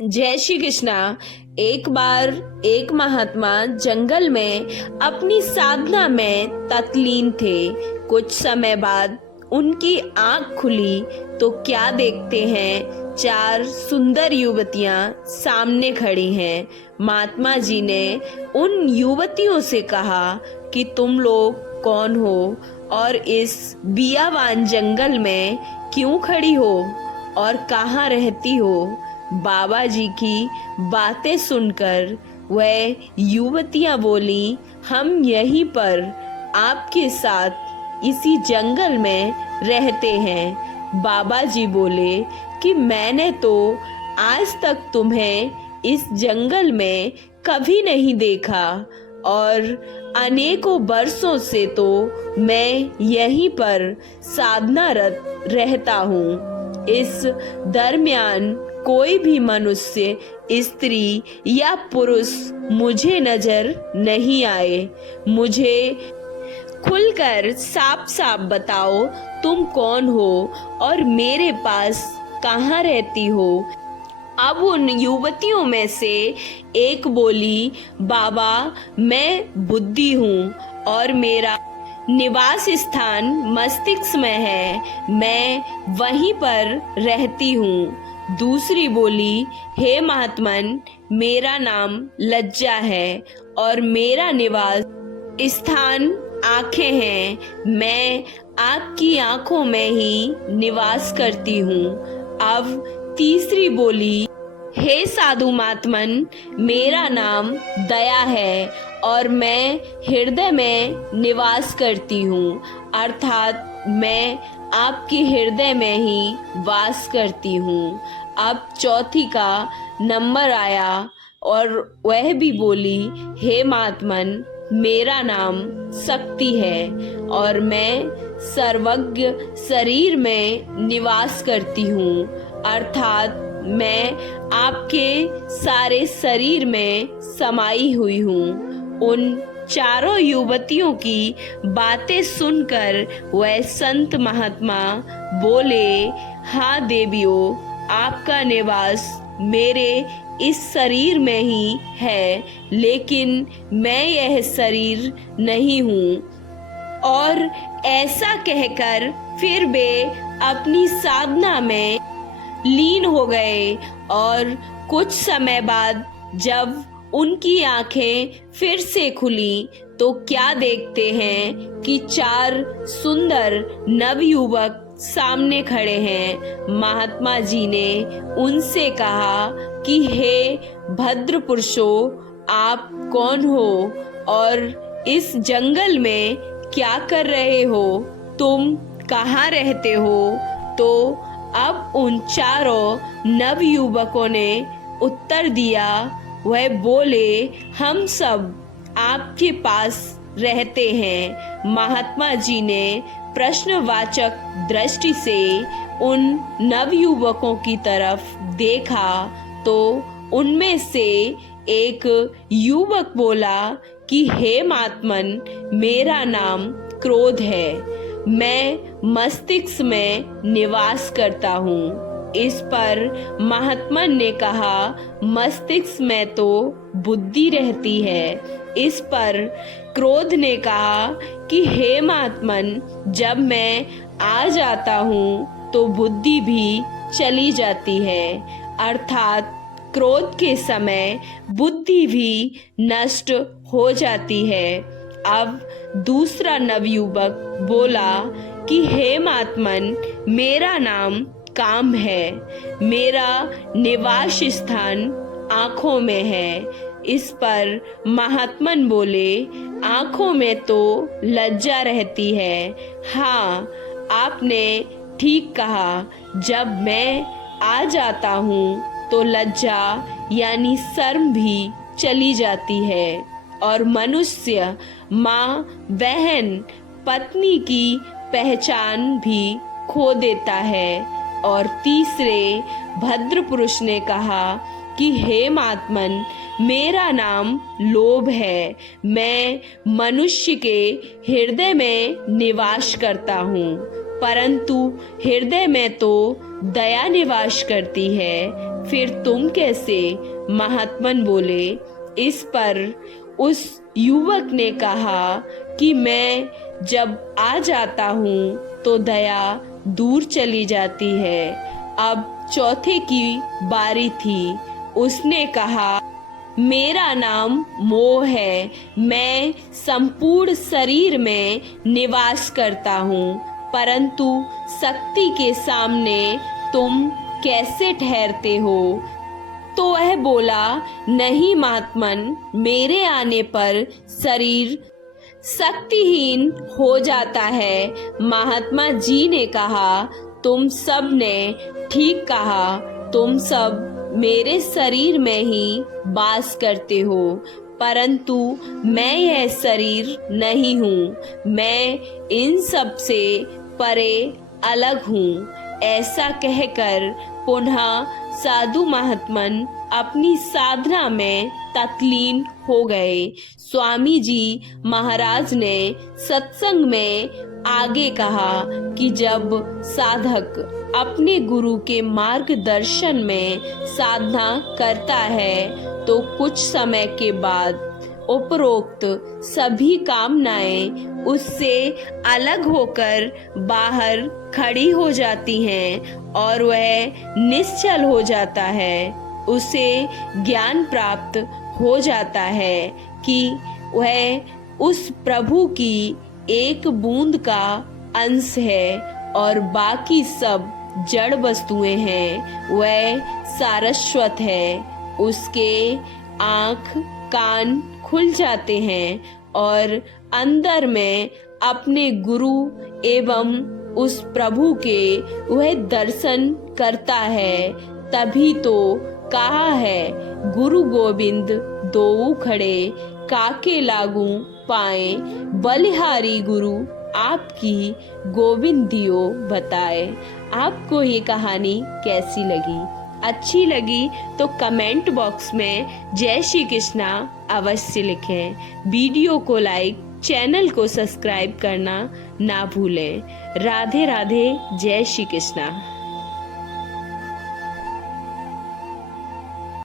जय श्री कृष्णा। एक बार एक महात्मा जंगल में अपनी साधना में तल्लीन थे। कुछ समय बाद उनकी आंख खुली तो क्या देखते हैं, चार सुंदर युवतियां सामने खड़ी हैं। महात्मा जी ने उन युवतियों से कहा कि तुम लोग कौन हो और इस बियावान जंगल में क्यों खड़ी हो और कहाँ रहती हो। बाबा जी की बातें सुनकर वह युवतियां बोली, हम यहीं पर आपके साथ इसी जंगल में रहते हैं। बाबा जी बोले कि मैंने तो आज तक तुम्हें इस जंगल में कभी नहीं देखा और अनेकों बरसों से तो मैं यहीं पर साधनारत रहता हूँ। इस दरमियान कोई भी मनुष्य, स्त्री या पुरुष मुझे नजर नहीं आए। मुझे खुलकर साफ साफ बताओ तुम कौन हो और मेरे पास कहाँ रहती हो। अब उन युवतियों में से एक बोली, बाबा मैं बुद्धि हूँ और मेरा निवास स्थान मस्तिष्क में है, मैं वहीं पर रहती हूँ। दूसरी बोली, हे महात्मन मेरा नाम लज्जा है और मेरा निवास स्थान आंखें हैं, मैं आपकी आंखों में ही निवास करती हूँ। अब तीसरी बोली, हे साधु महात्मन मेरा नाम दया है और मैं हृदय में निवास करती हूँ, अर्थात मैं आपके हृदय में ही वास करती हूँ। अब चौथी का नंबर आया और वह भी बोली, हे महात्मन मेरा नाम शक्ति है और मैं सर्वज्ञ शरीर में निवास करती हूँ, अर्थात मैं आपके सारे शरीर में समाई हुई हूँ। उन चारों युवतियों की बातें सुनकर वह संत महात्मा बोले, हाँ देवियों, आपका निवास मेरे इस शरीर में ही है, लेकिन मैं यह शरीर नहीं हूँ। और ऐसा कहकर फिर वे अपनी साधना में लीन हो गए और कुछ समय बाद जब उनकी आंखें फिर से खुली तो क्या देखते हैं कि चार सुंदर नवयुवक सामने खड़े हैं। महात्मा जी ने उनसे कहा कि हे भद्र पुरुषों, आप कौन हो और इस जंगल में क्या कर रहे हो, तुम कहाँ रहते हो। तो अब उन चारों नवयुवकों ने उत्तर दिया, वह बोले, हम सब आपके पास रहते हैं। महात्मा जी ने प्रश्नवाचक दृष्टि से उन नवयुवकों की तरफ देखा तो उनमें से एक युवक बोला कि हे महात्मन मेरा नाम क्रोध है, मैं मस्तिष्क में निवास करता हूँ। इस पर महात्मन ने कहा, मस्तिष्क में तो बुद्धि रहती है। इस पर क्रोध ने कहा कि हे महात्मन, जब मैं आ जाता हूँ तो बुद्धि भी चली जाती है, अर्थात क्रोध के समय बुद्धि भी नष्ट हो जाती है। अब दूसरा नवयुवक बोला कि हे महात्मन मेरा नाम काम है, मेरा निवास स्थान आँखों में है। इस पर महात्मन बोले, आँखों में तो लज्जा रहती है। हाँ, आपने ठीक कहा, जब मैं आ जाता हूँ तो लज्जा यानी शर्म भी चली जाती है और मनुष्य माँ, बहन, पत्नी की पहचान भी खो देता है। और तीसरे भद्र पुरुष ने कहा कि हे महात्मन मेरा नाम लोभ है, मैं मनुष्य के हृदय में निवास करता हूँ, परंतु हृदय में तो दया निवास करती है, फिर तुम कैसे? महात्मन बोले। इस पर उस युवक ने कहा कि मैं जब आ जाता हूँ तो दया दूर चली जाती है। अब चौथे की बारी थी। उसने कहा, मेरा नाम मोह है, मैं संपूर्ण शरीर में निवास करता हूँ, परंतु शक्ति के सामने तुम कैसे ठहरते हो? तो वह बोला, नहीं महात्मन, मेरे आने पर शरीर शक्तिहीन हो जाता है। महात्मा जी ने कहा, तुम सब ने ठीक कहा, तुम सब मेरे शरीर में ही वास करते हो, परंतु मैं यह शरीर नहीं हूँ, मैं इन सब से परे अलग हूँ। ऐसा कहकर पुनः साधु महात्मन अपनी साधना में तत्लीन हो गए। स्वामी जी महाराज ने सत्संग में आगे कहा कि जब साधक अपने गुरु के मार्गदर्शन में साधना करता है तो कुछ समय के बाद उपरोक्त सभी कामनाएं उससे अलग होकर बाहर खड़ी हो जाती हैं और वह निश्चल हो जाता है। उसे ज्ञान प्राप्त हो जाता है कि वह उस प्रभु की एक बूंद का अंश है और बाकी सब जड़ वस्तुएं हैं। वह सारस्वत है। उसके आँख कान खुल जाते हैं और अंदर में अपने गुरु एवं उस प्रभु के वह दर्शन करता है। तभी तो कहा है, गुरु गोविंद दोऊ खड़े, काके लागू पाए, बलिहारी गुरु आपकी गोविंद दियो बताए। आपको ये कहानी कैसी लगी? अच्छी लगी तो कमेंट बॉक्स में जय श्री कृष्णा अवश्य लिखें। वीडियो को लाइक, चैनल को सब्सक्राइब करना ना भूलें। राधे राधे, जय श्री कृष्णा।